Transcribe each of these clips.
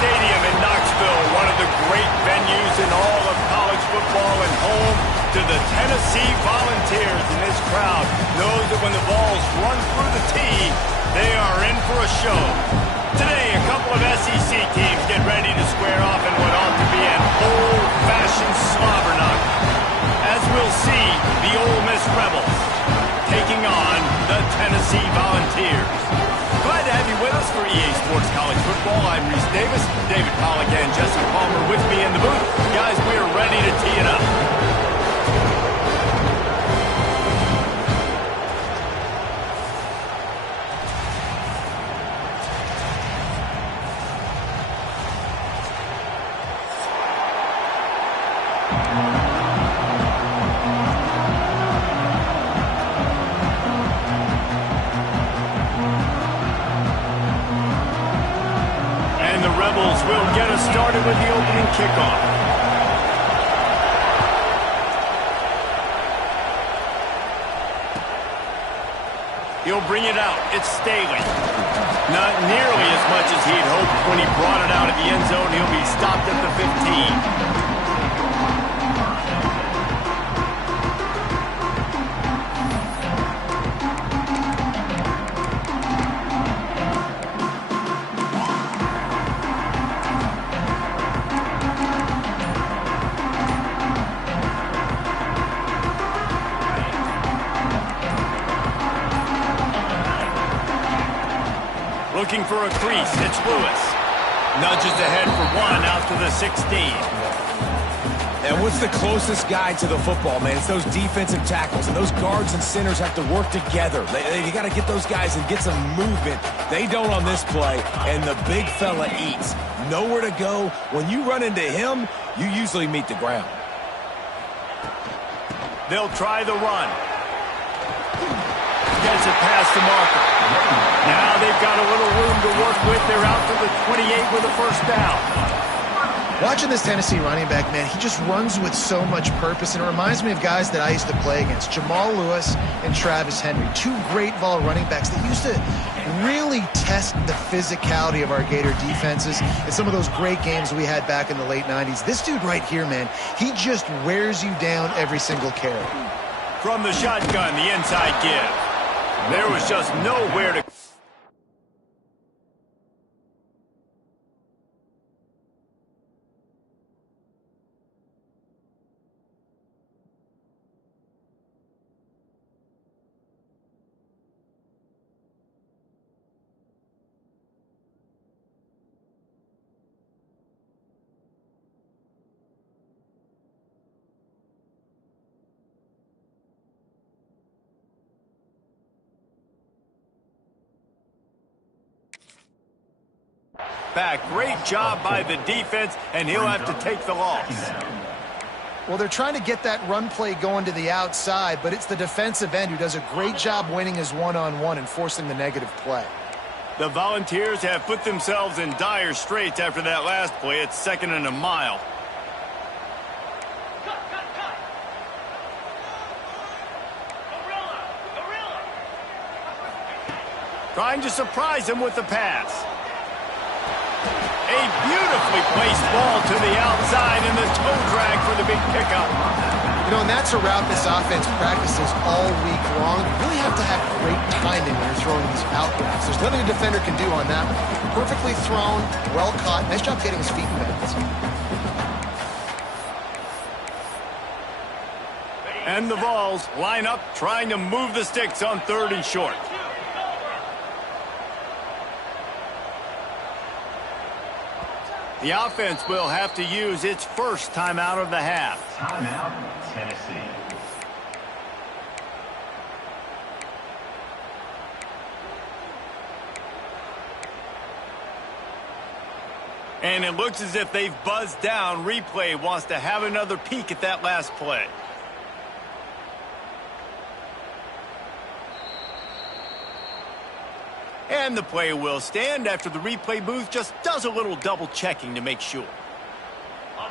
Stadium in Knoxville, one of the great venues in all of college football and home to the Tennessee Volunteers. And this crowd knows that when the balls run through the tee, they are in for a show. Today, a couple of SEC teams get ready to square off in what ought to be an old-fashioned slobber knock. As we'll see, the Ole Miss Rebels taking on the Tennessee Volunteers. Glad to have you with us for EA Sports College Football. I'm Reese Davis, David Pollack and Jesse Palmer with me in the booth. Guys, we are ready to tee it up. Will get us started with the opening kickoff. He'll bring it out. It's Staley. Not nearly as much as he'd hoped when he brought it out of the end zone. He'll be stopped at the 15. Looking for a crease, it's Lewis. Nudges ahead for one out to the 16. And what's the closest guy to the football, man? It's those defensive tackles, and those guards and centers have to work together. You got to get those guys and get some movement. They don't on this play, and the big fella eats. Nowhere to go. When you run into him, you usually meet the ground. They'll try the run. Gets it past the marker. Now they've got a little room to work with. They're out to the 28 with a first down. Watching this Tennessee running back, man, he just runs with so much purpose, and it reminds me of guys that I used to play against, Jamal Lewis and Travis Henry, two great ball running backs that used to really test the physicality of our Gator defenses in some of those great games we had back in the late 90s. This dude right here, man, he just wears you down every single carry. From the shotgun, the inside give. There was just nowhere to... back. Great job by the defense, and he'll have to take the loss. Well, they're trying to get that run play going to the outside, but it's the defensive end who does a great job winning his one-on-one and forcing the negative play. The Volunteers have put themselves in dire straits after that last play. It's 2nd and a mile. Trying to surprise him with the pass. A beautifully placed ball to the outside and the toe drag for the big pickup. You know, and that's a route this offense practices all week long. You really have to have great timing when you're throwing these out routes. There's nothing a defender can do on that one. Perfectly thrown, well caught. Nice job getting his feet in bounds. And the Vols line up trying to move the sticks on 3rd and short. The offense will have to use its first timeout of the half. Timeout, Tennessee. And it looks as if they've buzzed down. Replay wants to have another peek at that last play. And the play will stand after the replay booth just does a little double checking to make sure.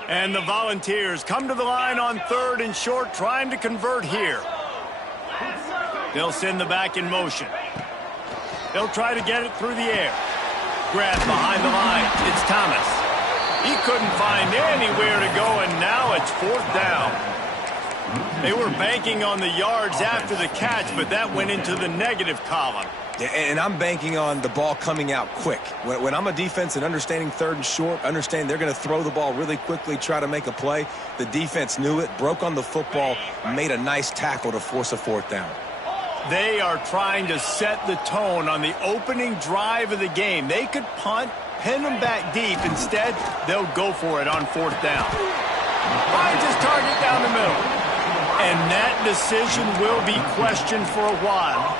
And the Volunteers come to the line on 3rd and short, trying to convert here. They'll send the back in motion. They'll try to get it through the air. Grab behind the line. It's Thomas. He couldn't find anywhere to go, and now it's 4th down. They were banking on the yards after the catch, but that went into the negative column. And I'm banking on the ball coming out quick. When I'm a defense and understanding 3rd and short, understand they're going to throw the ball really quickly, try to make a play. The defense knew it, broke on the football, made a nice tackle to force a 4th down. They are trying to set the tone on the opening drive of the game. They could punt, pin them back deep. Instead, they'll go for it on 4th down. Finds his target down the middle. And that decision will be questioned for a while.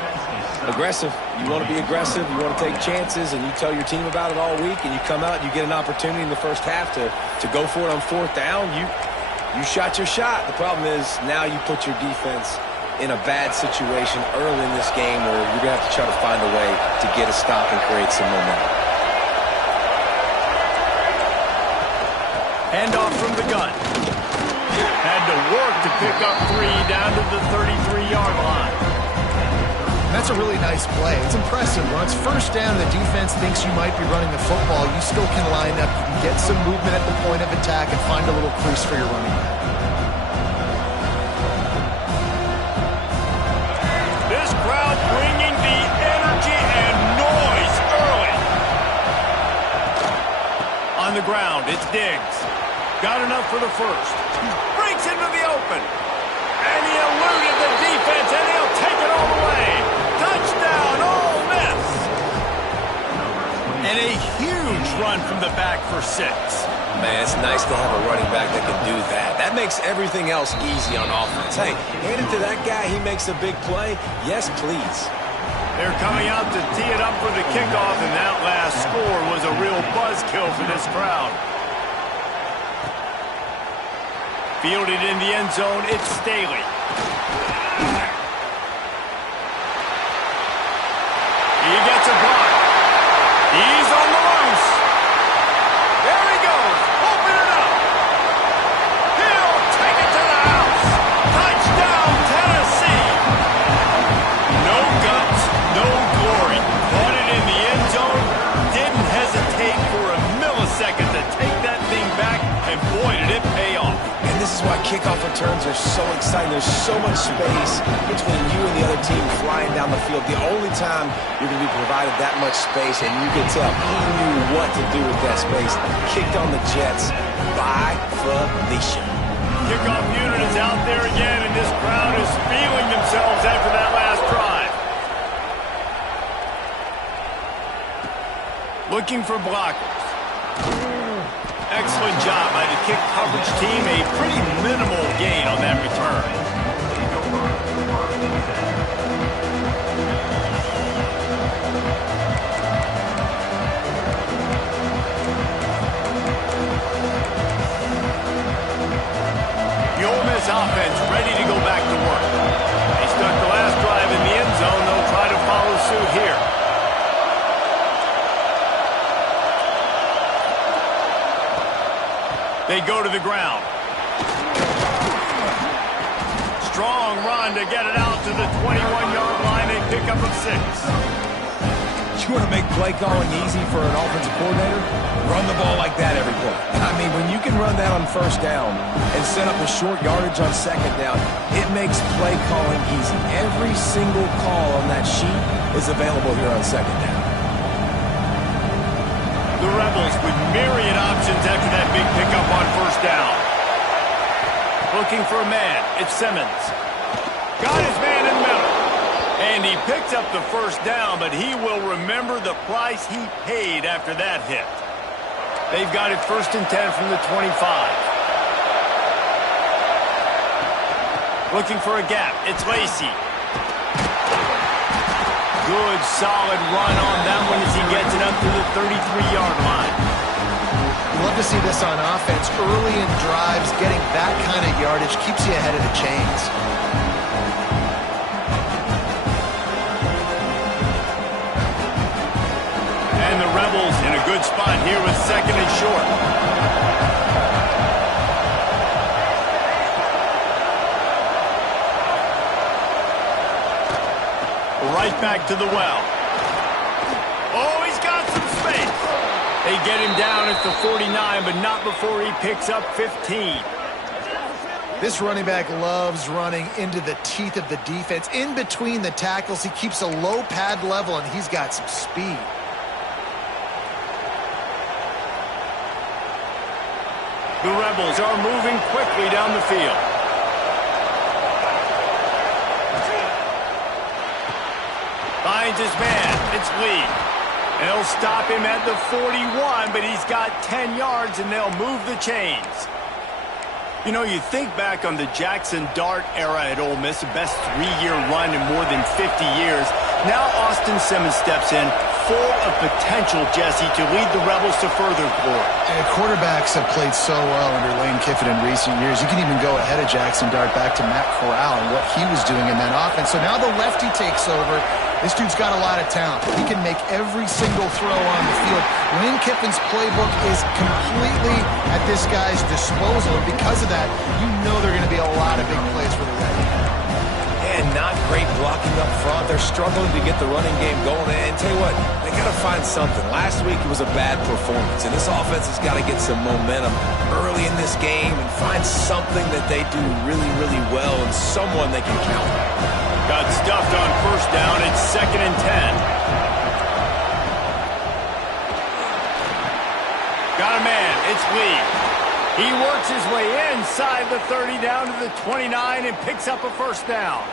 Aggressive. You want to be aggressive. You want to take chances, and you tell your team about it all week, and you come out and you get an opportunity in the first half to go for it on 4th down. You shot your shot. The problem is now you put your defense in a bad situation early in this game where you're going to have to try to find a way to get a stop and create some momentum. Handoff from the gun. Had to work to pick up 3 down to the 33-yard line. That's a really nice play. It's impressive. When it's 1st down and the defense thinks you might be running the football, you still can line up, you can get some movement at the point of attack and find a little crease for your running back. This crowd bringing the energy and noise early. On the ground, it's Diggs. Got enough for the first. Breaks into the open. And he eluded the defense, and he'll take it all the way. Touchdown, Ole Miss. And a huge run from the back for 6. Man, it's nice to have a running back that can do that. That makes everything else easy on offense. Hey, hand it to that guy, he makes a big play. Yes, please. They're coming out to tee it up for the kickoff, and that last score was a real buzzkill for this crowd. Fielded in the end zone, it's Staley. He gets a block. He's on the loose. There he goes. Open it up. He'll take it to the house. Touchdown, Tennessee. No guts, no glory. Caught it in the end zone. Didn't hesitate for a millisecond to take that thing back, and boy, did it pay off. And this is why kickoff returns are so exciting. There's so much space between you and the other team flying down the field. The only time you're going to be provided that much space, and you can tell he knew what to do with that space. Kicked on the Jets by Felicia. Kickoff unit is out there again, and this crowd is feeling themselves after that last drive. Looking for blockers. Excellent job by the kick coverage team. A pretty minimal gain on that return. The Ole Miss offense ready to go back to work. They stuck the last drive in the end zone. They'll try to follow suit here. They go to the ground. Strong run to get it out to the 21-yard line. They pick up a 6. You want to make play calling easy for an offensive coordinator? Run the ball like that every play. I mean, when you can run that on 1st down and set up a short yardage on 2nd down, it makes play calling easy. Every single call on that sheet is available here on 2nd down. The Rebels with myriad options after that big pickup on 1st down. Looking for a man. It's Simmons. Got his man in the middle. And he picks up the 1st down, but he will remember the price he paid after that hit. They've got it 1st and 10 from the 25. Looking for a gap. It's Lacey. Good, solid run on that one as he gets it up to the 33-yard line. Love to see this on offense. Early in drives, getting that kind of yardage keeps you ahead of the chains. And the Rebels in a good spot here with 2nd and short. Right back to the well. Oh, he's got some space. They get him down at the 49, but not before he picks up 15. This running back loves running into the teeth of the defense. In between the tackles, he keeps a low pad level, and he's got some speed. The Rebels are moving quickly down the field. Finds his man. It's Lee. They'll stop him at the 41, but he's got 10 yards, and they'll move the chains. You know, you think back on the Jackson Dart era at Ole Miss, the best 3-year run in more than 50 years. Now Austin Simmons steps in, full of potential, Jesse, to lead the Rebels to further glory. And quarterbacks have played so well under Lane Kiffin in recent years. You can even go ahead of Jackson Dart back to Matt Corral and what he was doing in that offense. So now the lefty takes over. This dude's got a lot of talent. He can make every single throw on the field. Lane Kiffin's playbook is completely at this guy's disposal. And because of that, you know there are going to be a lot of big plays for the Red. And not great blocking up front. They're struggling to get the running game going. And tell you what, they got to find something. Last week it was a bad performance, and this offense has got to get some momentum early in this game and find something that they do really, really well and someone they can count on. Got stuffed on first down. It's 2nd and 10. Got a man. It's Lee. He works his way inside the 30 down to the 29 and picks up a first down.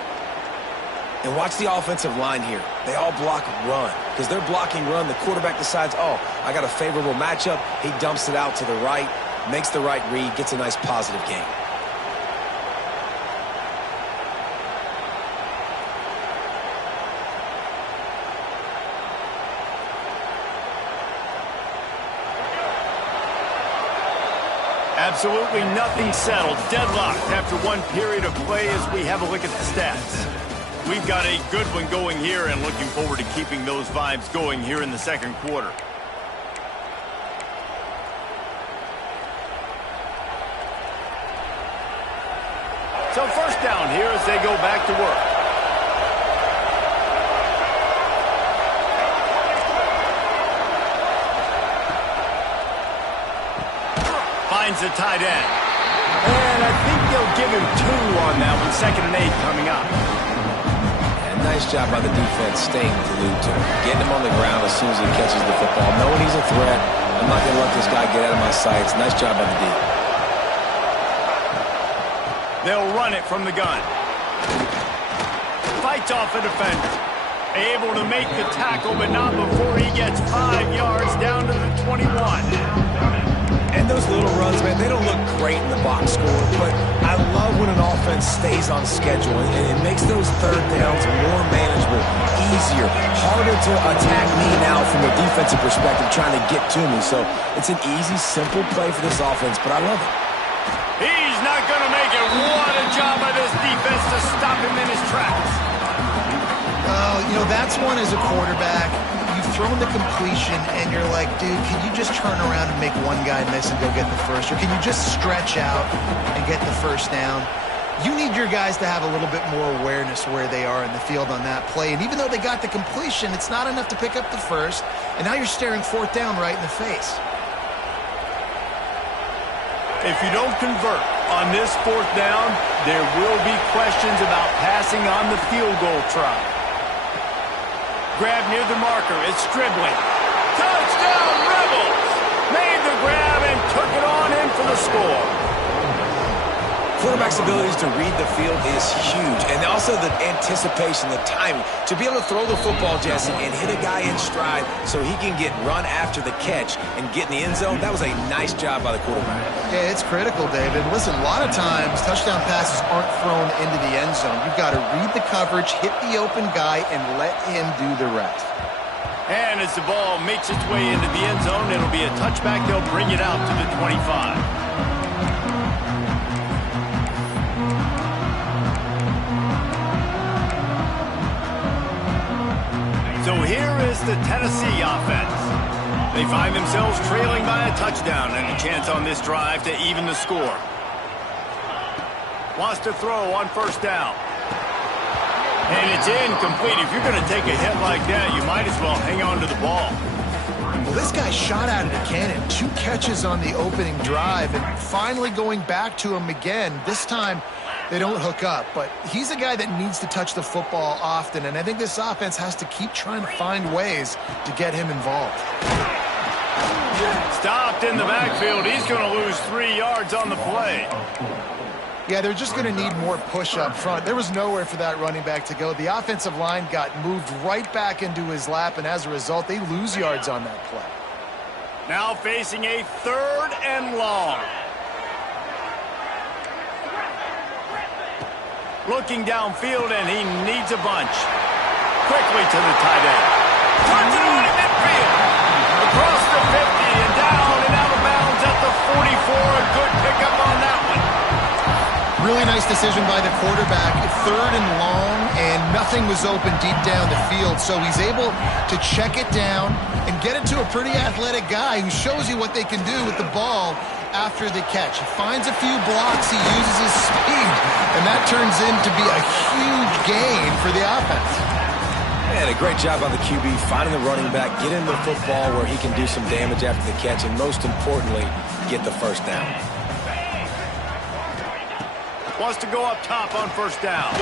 And watch the offensive line here. They all block run. Because they're blocking run, the quarterback decides, oh, I got a favorable matchup. He dumps it out to the right, makes the right read, gets a nice positive gain. Absolutely nothing settled. Deadlocked after one period of play as we have a look at the stats. We've got a good one going here and looking forward to keeping those vibes going here in the second quarter. So first down here as they go back to work. Finds the tight end. And I think they'll give him 2 on that one. 2nd and 8 coming up. And nice job by the defense staying glued to him. Getting him on the ground as soon as he catches the football. Knowing he's a threat. I'm not going to let this guy get out of my sights. Nice job by the D. They'll run it from the gun. Fights off a defender. Able to make the tackle, but not before he gets 5 yards down to the 21. And those little runs, man, they don't look great in the box score, but I love when an offense stays on schedule, and it makes those third downs more manageable, easier, harder to attack me now from a defensive perspective trying to get to me. So it's an easy, simple play for this offense, but I love it. He's not going to make it. What a job by this defense to stop him in his tracks. You know, that's one as a quarterback. You've thrown the completion, and you're like, dude, can you just turn around and make one guy miss and go get the first? Or can you just stretch out and get the first down? You need your guys to have a little bit more awareness where they are in the field on that play. And even though they got the completion, it's not enough to pick up the first. And now you're staring 4th down right in the face. If you don't convert on this 4th down, there will be questions about passing on the field goal try. Grab near the marker. It's Stribling. Touchdown, Rebels! Made the grab and took it on in for the score. Quarterback's abilities to read the field is huge. And also the anticipation, the timing. To be able to throw the football, Jesse, and hit a guy in stride so he can get run after the catch and get in the end zone, that was a nice job by the quarterback. Yeah, it's critical, David. Listen, a lot of times touchdown passes aren't thrown into the end zone. You've got to read the coverage, hit the open guy, and let him do the rest. And as the ball makes its way into the end zone, it'll be a touchback. They'll bring it out to the 25. So here is the Tennessee offense. They find themselves trailing by a touchdown and a chance on this drive to even the score. Wants to throw on first down. And it's incomplete. If you're going to take a hit like that, you might as well hang on to the ball. Well, this guy shot out of the cannon. 2 catches on the opening drive, and finally going back to him again. This time, they don't hook up, but he's a guy that needs to touch the football often, and I think this offense has to keep trying to find ways to get him involved. Stopped in the backfield. He's going to lose 3 yards on the play. Yeah, they're just going to need more push up front. There was nowhere for that running back to go. The offensive line got moved right back into his lap, and as a result, they lose yards on that play. Now facing a 3rd and long. Looking downfield, and he needs a bunch. Quickly to the tight end. Touchdown in midfield. Across the 50 and down and out of bounds at the 44. A good pickup on that one. Really nice decision by the quarterback. 3rd and long, and nothing was open deep down the field, so he's able to check it down and get it to a pretty athletic guy who shows you what they can do with the ball after the catch. He finds a few blocks, he uses his speed, and that turns into be a huge gain for the offense. Man, a great job by the QB, finding the running back, get him the football where he can do some damage after the catch, and most importantly, get the first down. Wants to go up top on 1st down.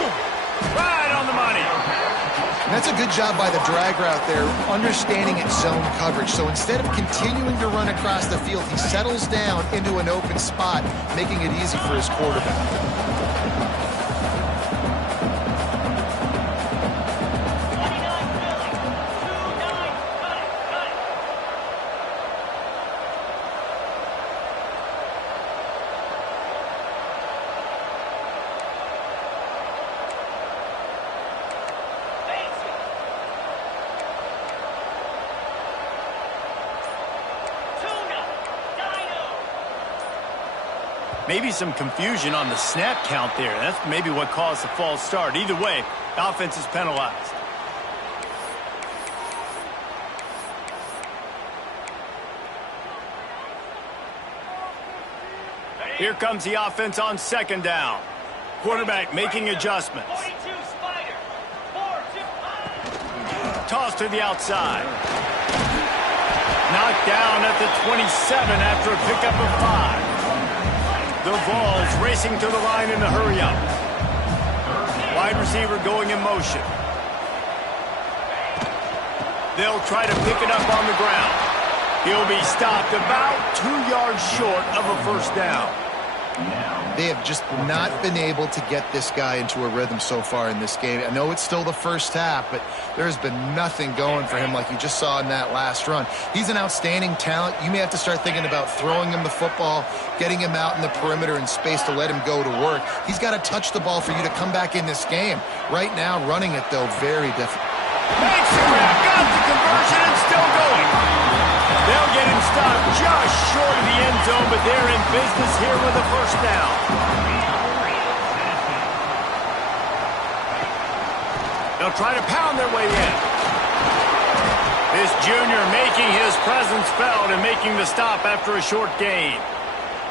Right on the money. And that's a good job by the drag route there, understanding its zone coverage. So instead of continuing to run across the field, he settles down into an open spot, making it easy for his quarterback. Maybe some confusion on the snap count there. That's maybe what caused the false start. Either way, the offense is penalized. Here comes the offense on 2nd down. Quarterback making adjustments. Toss to the outside. Knocked down at the 27 after a pickup of 5. The Vols racing to the line in a hurry-up. Wide receiver going in motion. They'll try to pick it up on the ground. He'll be stopped about 2 yards short of a 1st down. They have just not been able to get this guy into a rhythm so far in this game. I know it's still the first half, but there's been nothing going for him like you just saw in that last run. He's an outstanding talent. You may have to start thinking about throwing him the football, getting him out in the perimeter in space to let him go to work. He's got to touch the ball for you to come back in this game. Right now, running it, though, very difficult. Makes the grab, got the conversion, and still going. They'll get him stopped just short of the end zone, but they're in business here with a 1st down. They'll try to pound their way in. This junior making his presence felt and making the stop after a short gain.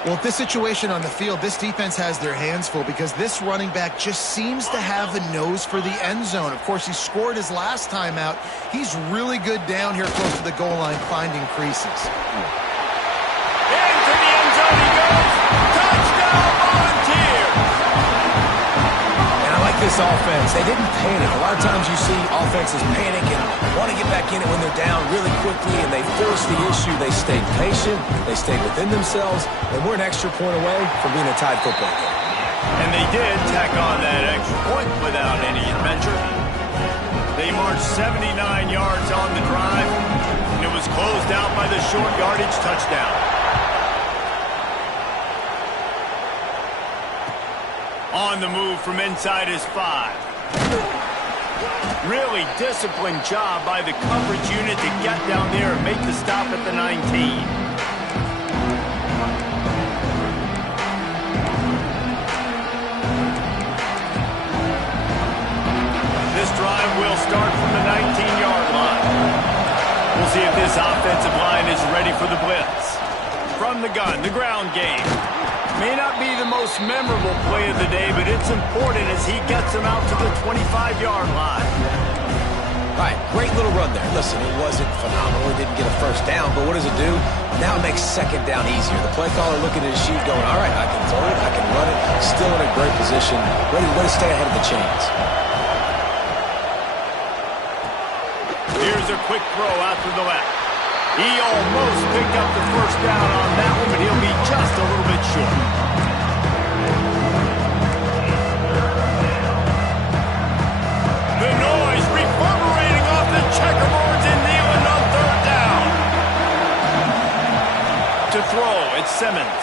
Well, this situation on the field, this defense has their hands full because this running back just seems to have a nose for the end zone. Of course, he scored his last time out. He's really good down here close to the goal line, finding creases. Into the end zone he goes. Touchdown, Volunteers! And I like this offense. They didn't panic. A lot of times you see offenses panic and want to get back in it when they're down really quickly, and they force the issue. They stayed patient. They stayed within themselves, and we're an extra point away from being a tied football game. And they did tack on that extra point without any adventure. They marched 79 yards on the drive, and it was closed out by the short yardage touchdown. On the move from inside his 5. Really disciplined job by the coverage unit to get down there and make the stop at the 19. This drive will start from the 19-yard line. We'll see if this offensive line is ready for the blitz. From the gun, the ground game. May not be the most memorable play of the day, but it's important as he gets them out to the 25-yard line. All right, great little run there. Listen, it wasn't phenomenal. He didn't get a first down, but what does it do? Now it makes second down easier. The play caller looking at his sheet going, all right, I can throw it, I can run it. Still in a great position, ready to stay ahead of the chains. Here's a quick throw out to the left. He almost picked up the first down on that one, but he'll be just a little bit short. The noise reverberating off the checkerboards and kneeling on third down. To throw, it's Simmons.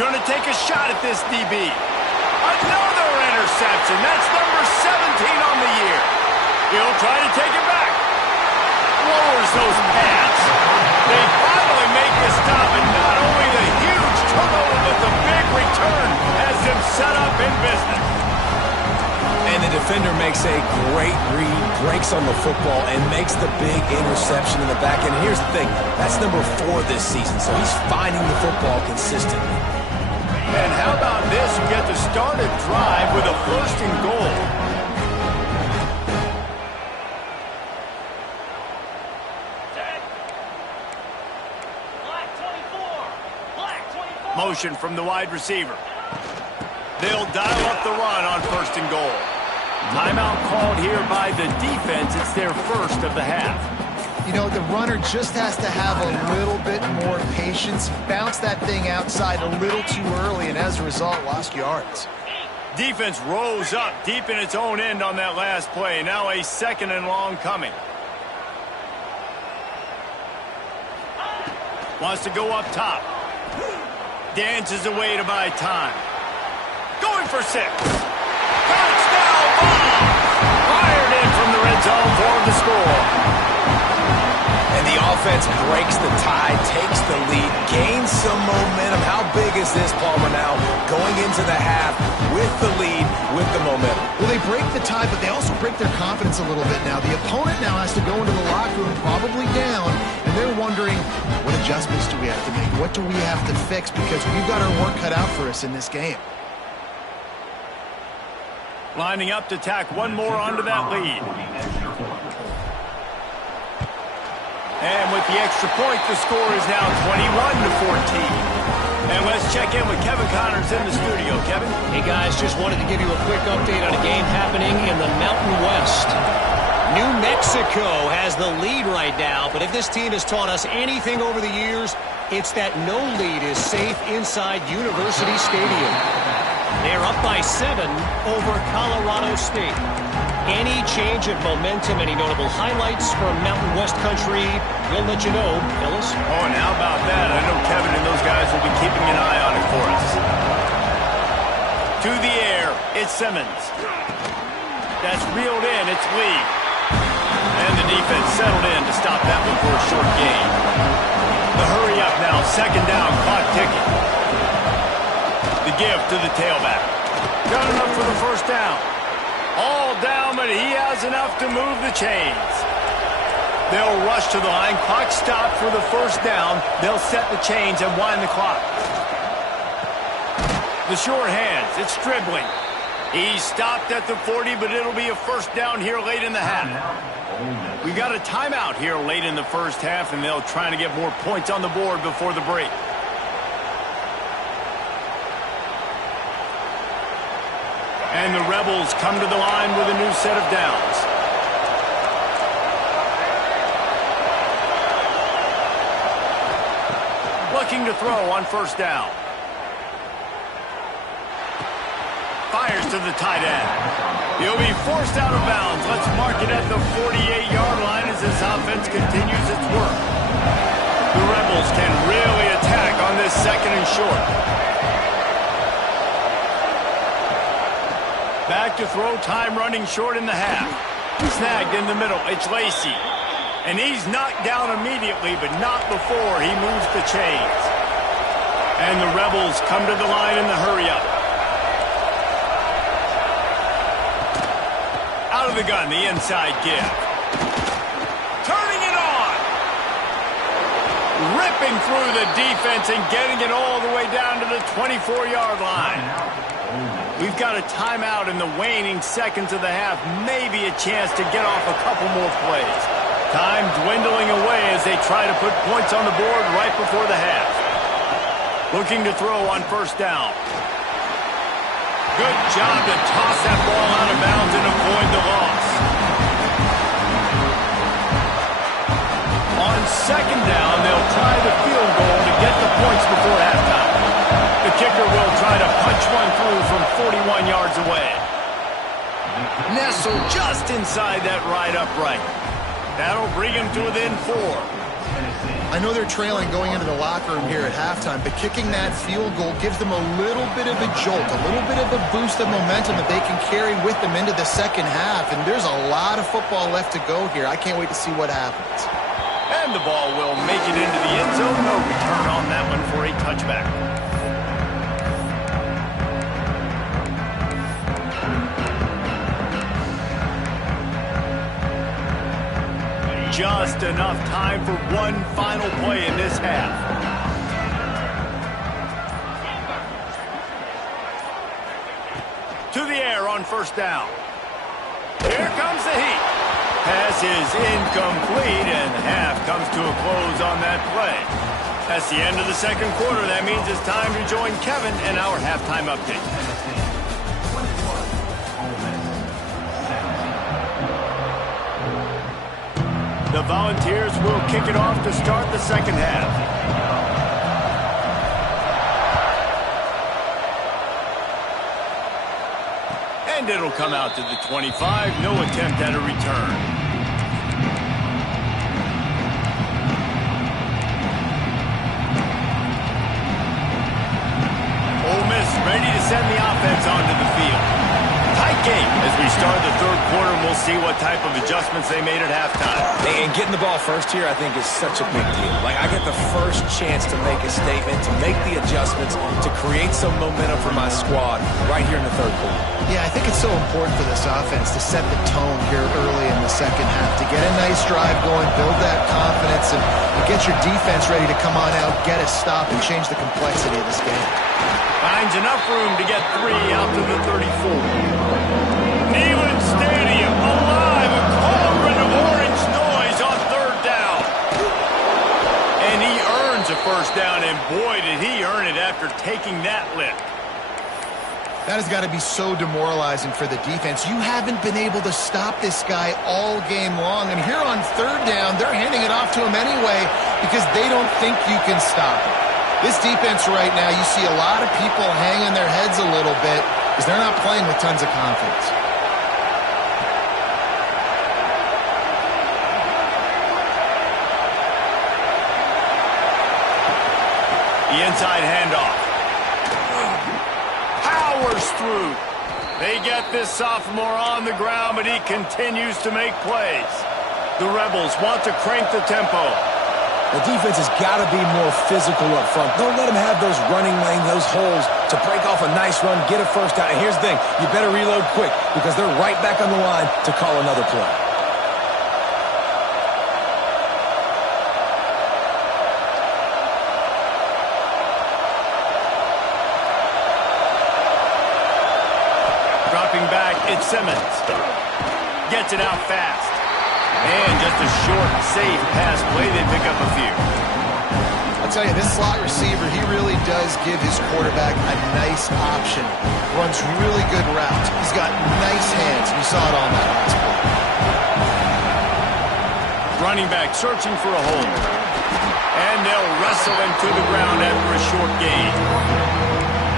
Going to take a shot at this DB. Another interception. That's number 17 on the year. He'll try to take it back. Lowers those pads. They finally make the stop, and not only the huge turnover, but the big return has them set up in business. And the defender makes a great read, breaks on the football, and makes the big interception in the back end. Here's the thing, that's number 4 this season, so he's finding the football consistently. And how about this? You get to start a drive with a first and goal. Motion from the wide receiver. They'll dial up the run on first and goal. Timeout called here by the defense. It's their first of the half. You know, the runner just has to have a little bit more patience. Bounce that thing outside a little too early, and as a result, lost yards. Defense rose up deep in its own end on that last play. Now a second and long coming. Wants to go up top. Dances away to buy time. Going for 6. Touchdown ball! Fired in from the red zone for the score. And the offense breaks the tie, takes the lead, gains some momentum. How big is this, Palmer, now? Going into the half with the lead, with the momentum. Well, they break the tie, but they also break their confidence a little bit now. The opponent now has to go into the locker room probably down, and they're wondering, what adjustments do we have to make? What do we have to fix? Because we've got our work cut out for us in this game. Lining up to tack one more onto that lead. And with the extra point, the score is now 21-14. And let's check in with Kevin Connors in the studio. Kevin? Hey, guys, just wanted to give you a quick update on a game happening in the Mountain West. New Mexico has the lead right now, but if this team has taught us anything over the years, it's that no lead is safe inside University Stadium. They're up by 7 over Colorado State. Any change of momentum, any notable highlights from Mountain West country, we'll let you know, Ellis. Oh, and how about that? I know Kevin and those guys will be keeping an eye on it for us. To the air, it's Simmons. That's reeled in, it's Lee. And the defense settled in to stop that one for a short gain. The hurry up now, second down, clock ticking. The give to the tailback. Got enough for the first down. All down, but he has enough to move the chains. They'll rush to the line. Clock stopped for the first down. They'll set the chains and wind the clock. The short hands, it's dribbling. He stopped at the 40, but it'll be a first down here late in the half. We got a timeout here late in the first half, and they'll try to get more points on the board before the break. And the Rebels come to the line with a new set of downs. Looking to throw on first down. Fires to the tight end. He'll be forced out of bounds. Let's mark it at the 48-yard line as this offense continues its work. The Rebels can really attack on this second and short. Back to throw, time running short in the half. Snagged in the middle, it's Lacey. And he's knocked down immediately, but not before he moves the chains. And the Rebels come to the line in the hurry-up. Out of the gun, the inside give. Turning it on! Ripping through the defense and getting it all the way down to the 24-yard line. We've got a timeout in the waning seconds of the half. Maybe a chance to get off a couple more plays. Time dwindling away as they try to put points on the board right before the half. Looking to throw on first down. Good job to toss that ball out of bounds and avoid the loss. On second down, they'll try the field goal to get the points before halftime. The kicker will try to punch one through from 41 yards away. Nestled just inside that right upright. That'll bring him to within 4. I know they're trailing going into the locker room here at halftime, but kicking that field goal gives them a little bit of a jolt, a little bit of a boost of momentum that they can carry with them into the second half. And there's a lot of football left to go here. I can't wait to see what happens. And the ball will make it into the end zone. No return on that one for a touchback. Just enough time for one final play in this half. To the air on first down. Here comes the heat. Pass is incomplete, and the half comes to a close on that play. That's the end of the second quarter. That means it's time to join Kevin in our halftime update. The Volunteers will kick it off to start the second half. And it'll come out to the 25. No attempt at a return. Ole Miss ready to send the offense onto the field. Tight game as we start the third quarter, and we'll see what type of adjustments they made at halftime. And getting the ball first here, I think, is such a big deal. Like, I get the first chance to make a statement, to make the adjustments, to create some momentum for my squad right here in the third quarter. Yeah, I think it's so important for this offense to set the tone here early in the second half, to get a nice drive going, build that confidence, and get your defense ready to come on out, get a stop, and change the complexity of this game. Finds enough room to get 3 out to the 34. Neyland Stadium alive, a cauldron of orange noise on third down. And he earns a first down, and boy, did he earn it after taking that lick. That has got to be so demoralizing for the defense. You haven't been able to stop this guy all game long. And here on third down, they're handing it off to him anyway because they don't think you can stop him. This defense right now, you see a lot of people hanging their heads a little bit because they're not playing with tons of confidence. The inside handoff. Powers through. They get this sophomore on the ground, but he continues to make plays. The Rebels want to crank the tempo. The defense has got to be more physical up front. Don't let them have those running lanes, those holes to break off a nice run, get a first down. And here's the thing, you better reload quick because they're right back on the line to call another play. Dropping back, it's Simmons. Gets it out fast. And just a short, safe pass play. They pick up a few. I'll tell you, this slot receiver, he really does give his quarterback a nice option. Runs really good routes. He's got nice hands. You saw it on that last play. Running back searching for a hole. And they'll wrestle him to the ground after a short gain.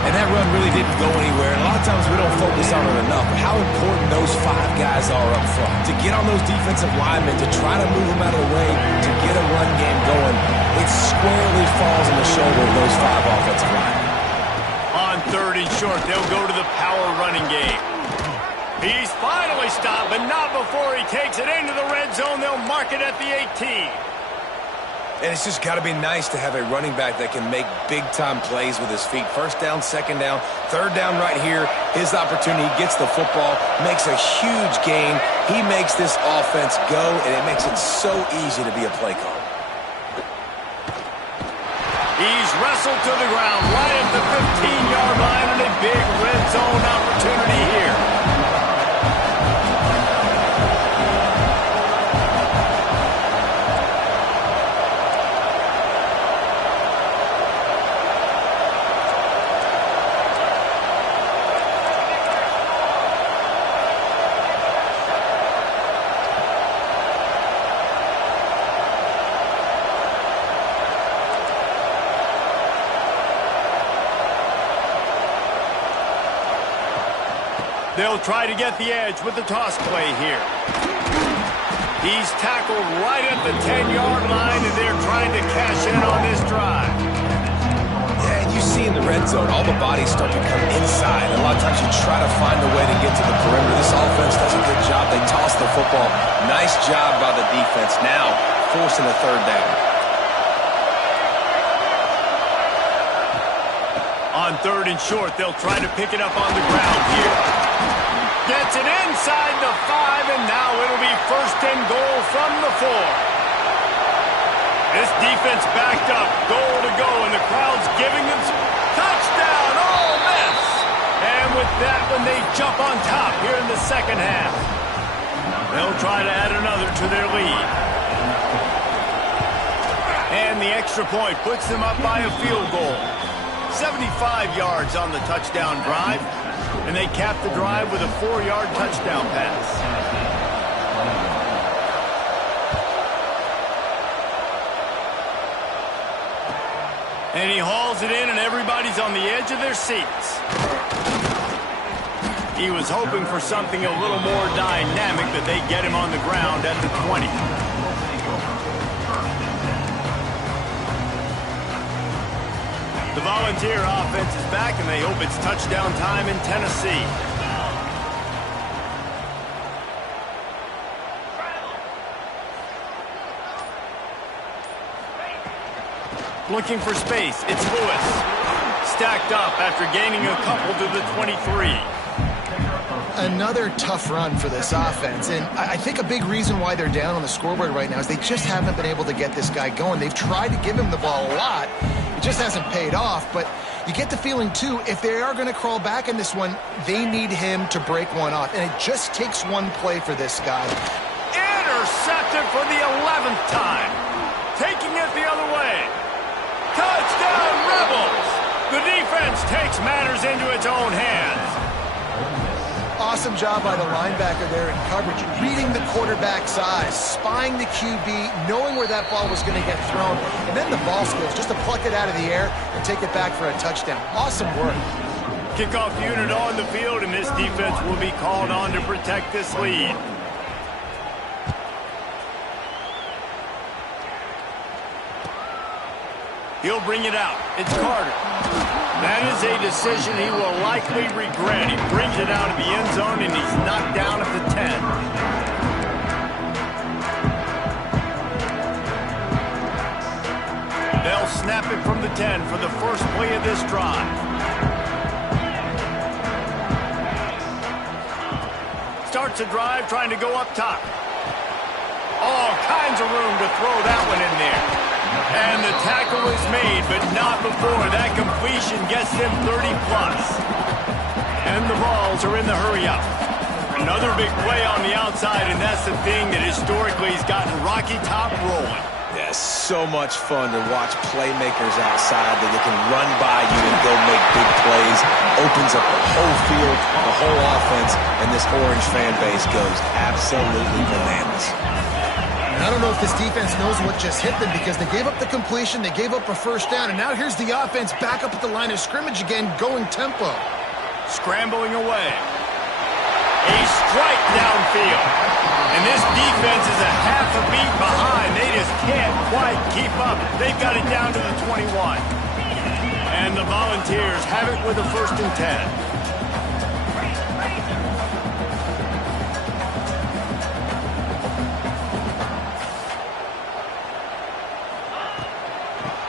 And that run really didn't go anywhere. And a lot of times we don't focus on it enough. But how important those 5 guys are up front. To get on those defensive linemen, to try to move them out of the way, to get a run game going, it squarely falls on the shoulder of those 5 offensive linemen. On third and short, they'll go to the power running game. He's finally stopped, but not before he takes it into the red zone. They'll mark it at the 18. And it's just got to be nice to have a running back that can make big-time plays with his feet. First down, second down, third down right here. His opportunity, gets the football, makes a huge gain. He makes this offense go, and it makes it so easy to be a play caller. He's wrestled to the ground right at the 15-yard line, and a big red zone opportunity here. They'll try to get the edge with the toss play here. He's tackled right at the 10-yard line, and they're trying to cash in on this drive. Yeah, and you see in the red zone, all the bodies start to come inside. A lot of times you try to find a way to get to the perimeter. This offense does a good job. They toss the football. Nice job by the defense. Now forcing a third down. On 3rd and short, they'll try to pick it up on the ground here. Gets it inside the 5, and now it'll be 1st and goal from the 4. This defense backed up, goal to go, and the crowd's giving them some touchdown, Ole Miss. And with that one, they jump on top here in the second half. They'll try to add another to their lead. And the extra point puts them up by a field goal. 75 yards on the touchdown drive, and they cap the drive with a 4-yard touchdown pass. And he hauls it in, and everybody's on the edge of their seats. He was hoping for something a little more dynamic, but they get him on the ground at the 20. The Volunteer offense is back, and they hope it's touchdown time in Tennessee. Looking for space, it's Lewis. Stacked up after gaining a couple to the 23. Another tough run for this offense, and I think a big reason why they're down on the scoreboard right now is they just haven't been able to get this guy going. They've tried to give him the ball a lot. It just hasn't paid off, but you get the feeling, too, if they are going to crawl back in this one, they need him to break one off, and it just takes one play for this guy. Intercepted for the 11th time. Taking it the other way. Touchdown, Rebels! The defense takes matters into its own hands. Awesome job by the linebacker there in coverage, reading the quarterback's eyes, spying the QB, knowing where that ball was going to get thrown, and then the ball skills, just to pluck it out of the air and take it back for a touchdown. Awesome work. Kickoff unit on the field, and this defense will be called on to protect this lead. He'll bring it out. It's Carter. That is a decision he will likely regret. He brings it out of the end zone, and he's knocked down at the 10. They'll snap it from the 10 for the first play of this drive. Starts a drive trying to go up top. All kinds of room to throw that one in there. And the tackle is made, but not before that completion gets them 30-plus. And the balls are in the hurry-up. Another big play on the outside, and that's the thing that historically has gotten Rocky Top rolling. Yeah, so much fun to watch playmakers outside that they can run by you and go make big plays. Opens up the whole field, the whole offense, and this Orange fan base goes absolutely bananas. I don't know if this defense knows what just hit them because they gave up the completion, they gave up a first down, and now here's the offense back up at the line of scrimmage again, going tempo. Scrambling away. A strike downfield. And this defense is a half a beat behind. They just can't quite keep up. They've got it down to the 21. And the Volunteers have it with a 1st and 10.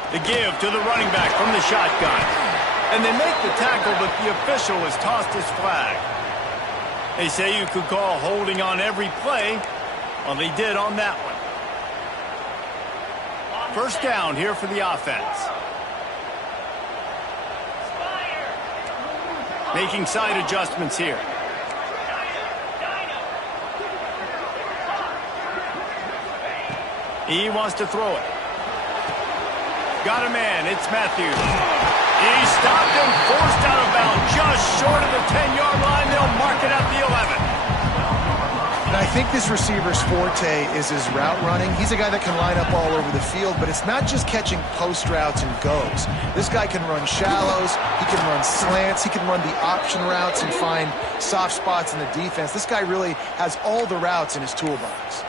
The give to the running back from the shotgun. And they make the tackle, but the official has tossed his flag. They say you could call holding on every play. Well, they did on that one. First down here for the offense. Making side adjustments here. He wants to throw it. Got a man. It's Matthews. He stopped and forced out of bounds just short of the 10-yard line. They'll mark it at the 11. And I think this receiver's forte is his route running. He's a guy that can line up all over the field, but it's not just catching post routes and goes. This guy can run shallows, he can run slants, he can run the option routes and find soft spots in the defense. This guy really has all the routes in his toolbox.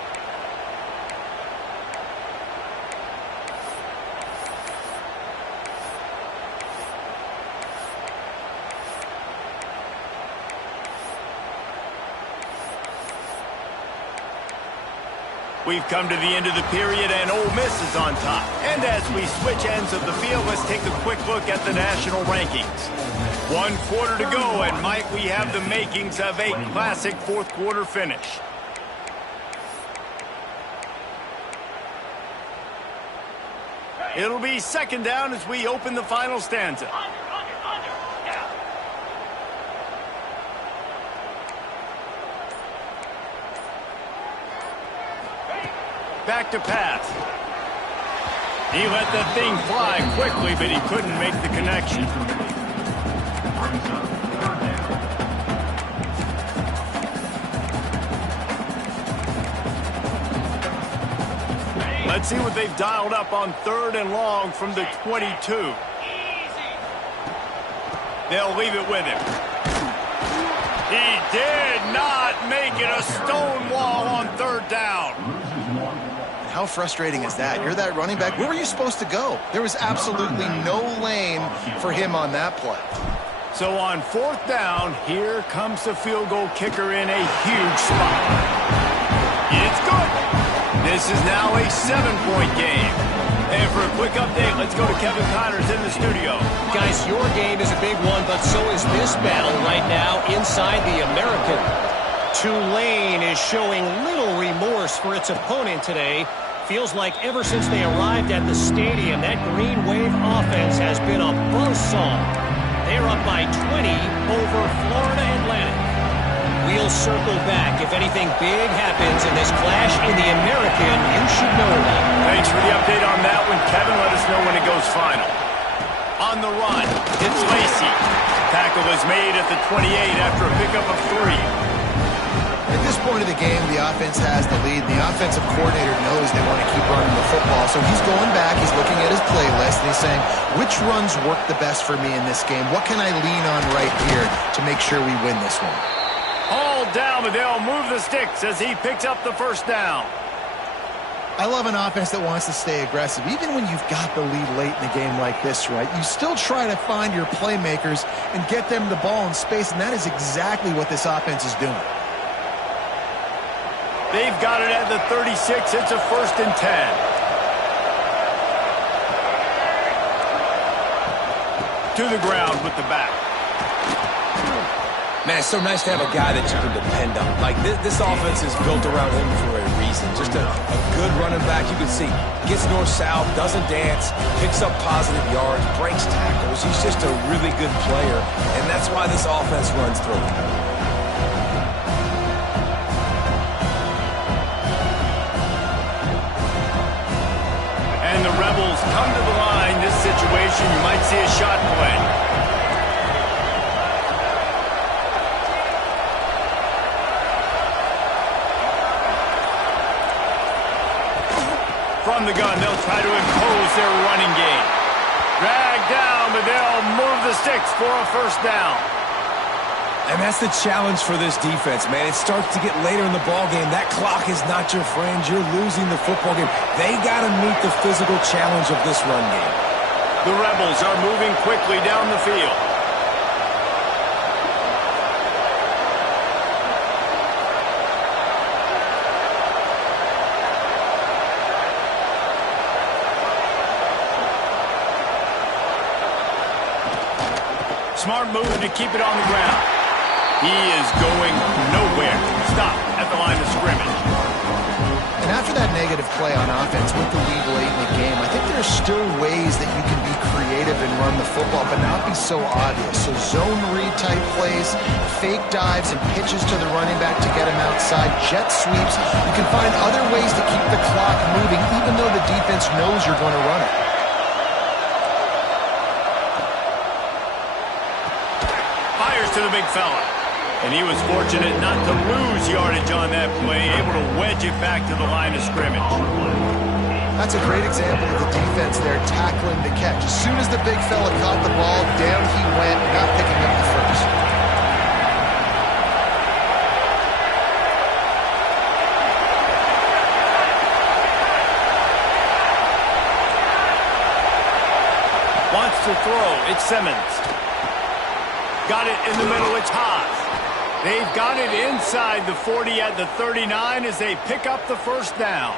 We've come to the end of the period, and Ole Miss is on top. And as we switch ends of the field, let's take a quick look at the national rankings. 1 quarter to go, and Mike, we have the makings of a classic fourth quarter finish. It'll be second down as we open the final stanza. Back to pass. He let the thing fly quickly, but he couldn't make the connection. Let's see what they've dialed up on 3rd and long from the 22. They'll leave it with him. He did not make it a stone wall on 3rd down. How frustrating is that? You're that running back. Where were you supposed to go? There was absolutely no lane for him on that play. So on 4th down, here comes the field goal kicker in a huge spot. It's good. This is now a 7-point game. And for a quick update, let's go to Kevin Connors in the studio. Guys, your game is a big one, but so is this battle right now inside the American. Tulane is showing little remorse for its opponent today. Feels like ever since they arrived at the stadium, that Green Wave offense has been a buzzsaw. They're up by 20 over Florida Atlantic. We'll circle back. If anything big happens in this clash in the American, you should know about it. Thanks for the update on that one, Kevin. Let us know when it goes final. On the run, it's Lacey. Tackle is made at the 28 after a pickup of 3. At this point of the game, the offense has the lead. The offensive coordinator knows they want to keep running the football. So he's going back, he's looking at his playlist, and he's saying, which runs work the best for me in this game? What can I lean on right here to make sure we win this one? All down, but they'll move the sticks as he picks up the 1st down. I love an offense that wants to stay aggressive. Even when you've got the lead late in a game like this, right, you still try to find your playmakers and get them the ball in space, and that is exactly what this offense is doing. They've got it at the 36. It's a 1st and 10. To the ground with the back. Man, it's so nice to have a guy that you can depend on. Like, this offense is built around him for a reason. Just a good running back. You can see gets north-south, doesn't dance, picks up positive yards, breaks tackles. He's just a really good player, and that's why this offense runs through him. And the Rebels come to the line. This situation, you might see a shot play. From the gun, they'll try to impose their running game. Drag down, but they'll move the sticks for a 1st down. And that's the challenge for this defense, man. It starts to get later in the ball game. That clock is not your friend. You're losing the football game. They got to meet the physical challenge of this run game. The Rebels are moving quickly down the field. Smart move to keep it on the ground. He is going nowhere. Stop at the line of scrimmage. And after that negative play on offense with the lead late in the game, I think there's still ways that you can be creative and run the football, but not be so obvious. So zone read type plays, fake dives and pitches to the running back to get him outside, jet sweeps. You can find other ways to keep the clock moving, even though the defense knows you're going to run it. Fires to the big fella. And he was fortunate not to lose yardage on that play, able to wedge it back to the line of scrimmage. That's a great example of the defense there tackling the catch. As soon as the big fella caught the ball, down he went, not picking up the first. Wants to throw. It's Simmons. Got it in the middle. It's Haas. They've got it inside the 40 at the 39 as they pick up the first down.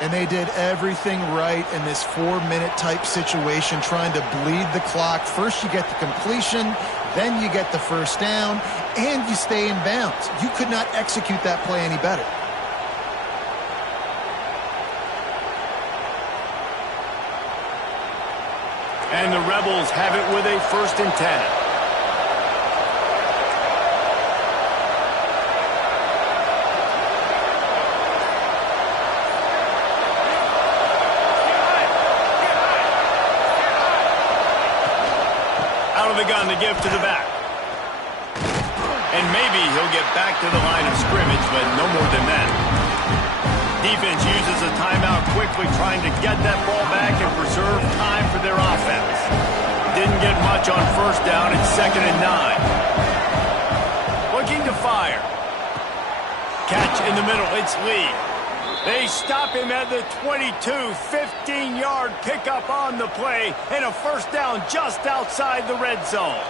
And they did everything right in this 4-minute type situation, trying to bleed the clock. First you get the completion, then you get the first down, and you stay in bounds. You could not execute that play any better. And the Rebels have it with a 1st and 10. The gun to give to the back. And maybe he'll get back to the line of scrimmage, but no more than that. Defense uses a timeout quickly, trying to get that ball back and preserve time for their offense. Didn't get much on first down. It's 2nd and 9. Looking to fire. Catch in the middle. It's Lee. They stop him at the 22, 15-yard pickup on the play, and a first down just outside the red zone.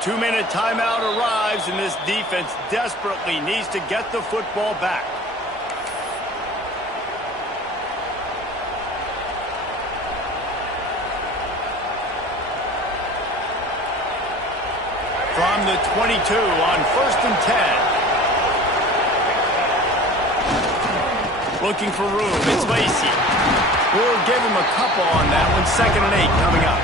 Two-minute timeout arrives, and this defense desperately needs to get the football back. From the 22 on 1st and 10. Looking for room. It's Lacey. We'll give him a couple on that one. 2nd and 8 coming up.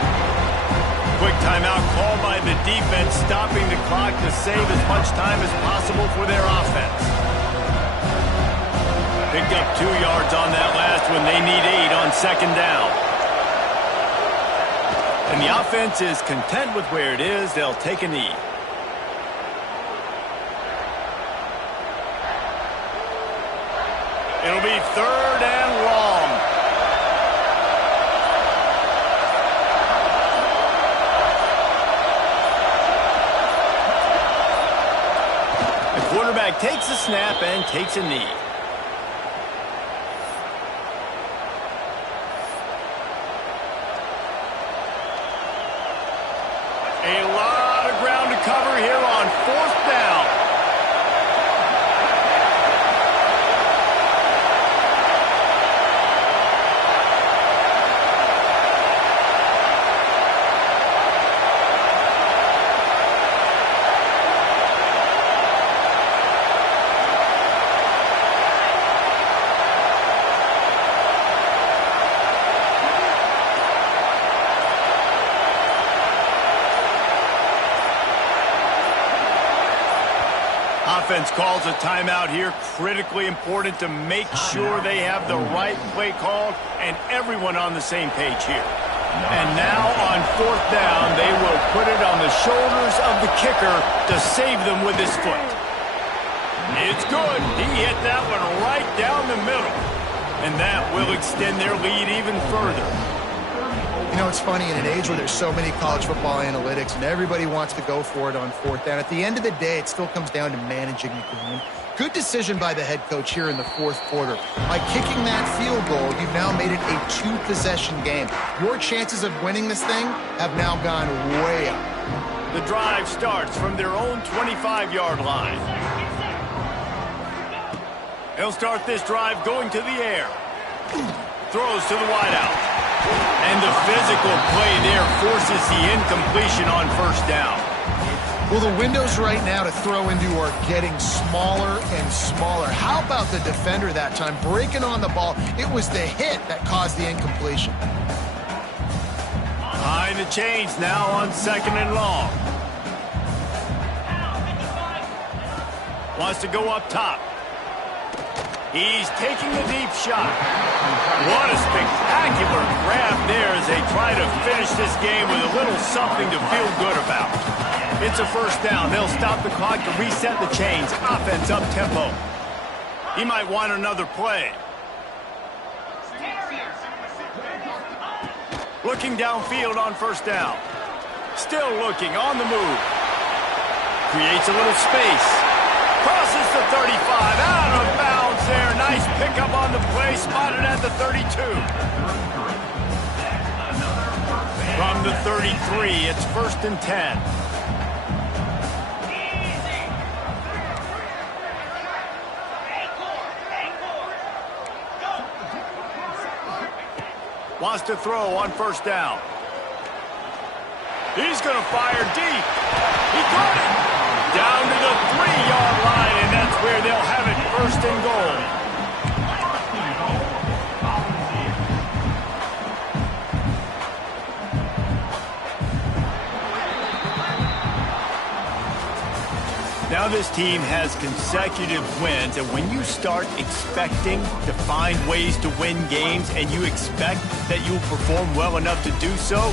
Quick timeout called by the defense, stopping the clock to save as much time as possible for their offense. Picked up 2 yards on that last one. They need 8 on 2nd down. And the offense is content with where it is. They'll take a knee. It'll be 3rd and long. The quarterback takes a snap and takes a knee. A lot of ground to cover here on 4th down. Offense calls a timeout here. Critically important to make sure they have the right play called and everyone on the same page here. And now on 4th down, they will put it on the shoulders of the kicker to save them with his foot. It's good. He hit that one right down the middle. And that will extend their lead even further. You know, it's funny, in an age where there's so many college football analytics and everybody wants to go for it on 4th down, at the end of the day, it still comes down to managing the game. Good decision by the head coach here in the 4th quarter. By kicking that field goal, you've now made it a 2-possession game. Your chances of winning this thing have now gone way up. The drive starts from their own 25-yard line. They'll start this drive going to the air. Throws to the wideout. And the physical play there forces the incompletion on 1st down. Well, the windows right now to throw into are getting smaller and smaller. How about the defender that time breaking on the ball? It was the hit that caused the incompletion. Behind the chains now on 2nd and long. Wants to go up top. He's taking the deep shot. What a spectacular grab there as they try to finish this game with a little something to feel good about. It's a first down. They'll stop the clock to reset the chains. Offense up tempo. He might want another play. Looking downfield on first down. Still looking on the move. Creates a little space. Crosses the 35. Out of bounds there. Nice pickup on the play. Spotted at the 32. From the 33, it's 1st and 10. Wants to throw on first down. He's going to fire deep. He caught it. Down to the 3-yard line, and that's where they'll have it, 1st and goal. Now this team has consecutive wins, and when you start expecting to find ways to win games and you expect that you'll perform well enough to do so,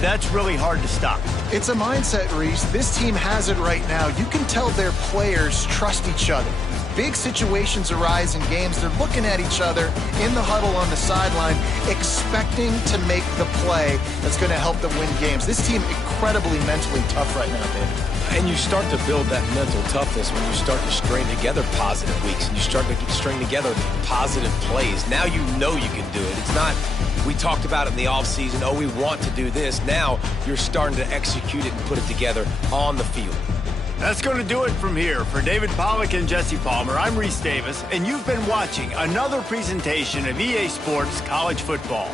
that's really hard to stop. It's a mindset, Reese. This team has it right now. You can tell their players trust each other. Big situations arise in games. They're looking at each other in the huddle on the sideline, expecting to make the play that's going to help them win games. This team incredibly mentally tough right now, David. And you start to build that mental toughness when you start to string together positive weeks and you start to string together positive plays. Now you know you can do it. It's not, we talked about it in the offseason, oh, we want to do this. Now you're starting to execute it and put it together on the field. That's going to do it from here. For David Pollack and Jesse Palmer, I'm Reese Davis, and you've been watching another presentation of EA Sports College Football.